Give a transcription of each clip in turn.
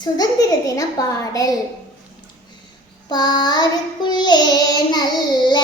சுதந்திர தின பாடல் பாருக்குள்ளே நல்ல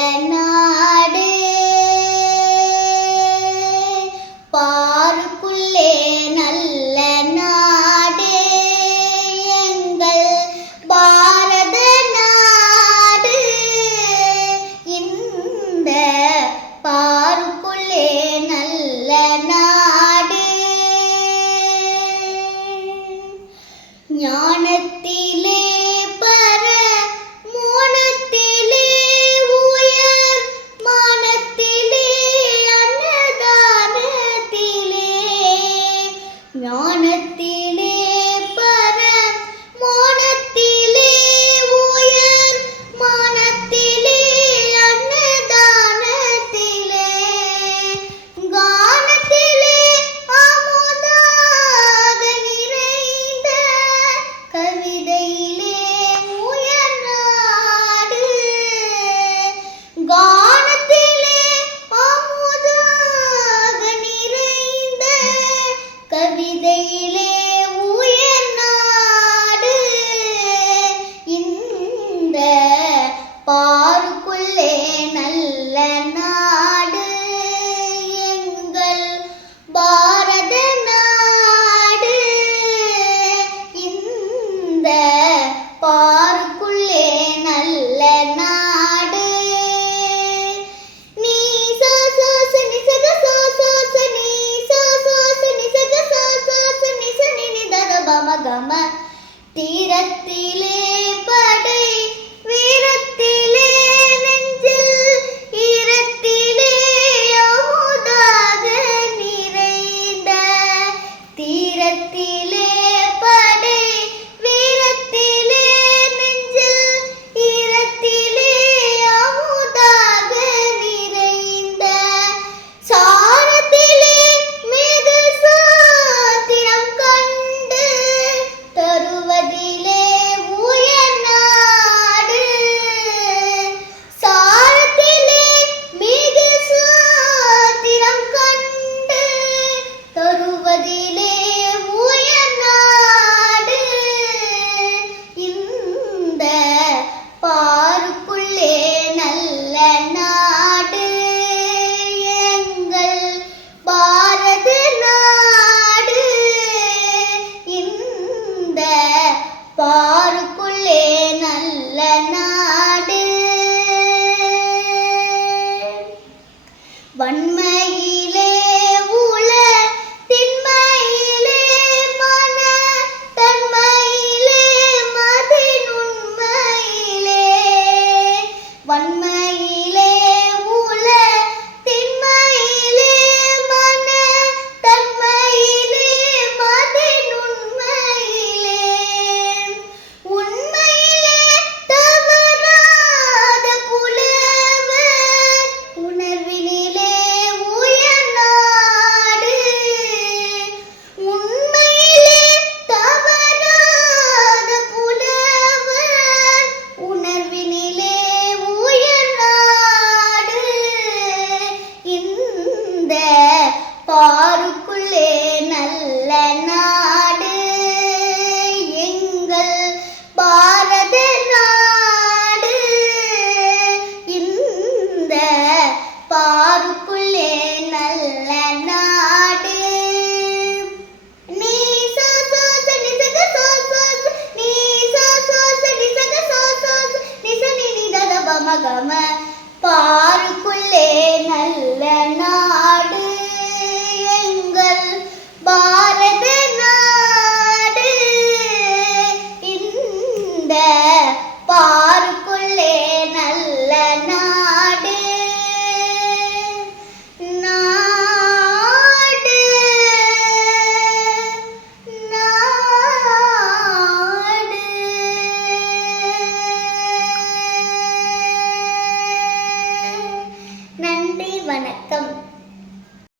തീരത്തിലെ പടേ വീരത്തിൽ one പരമ പാ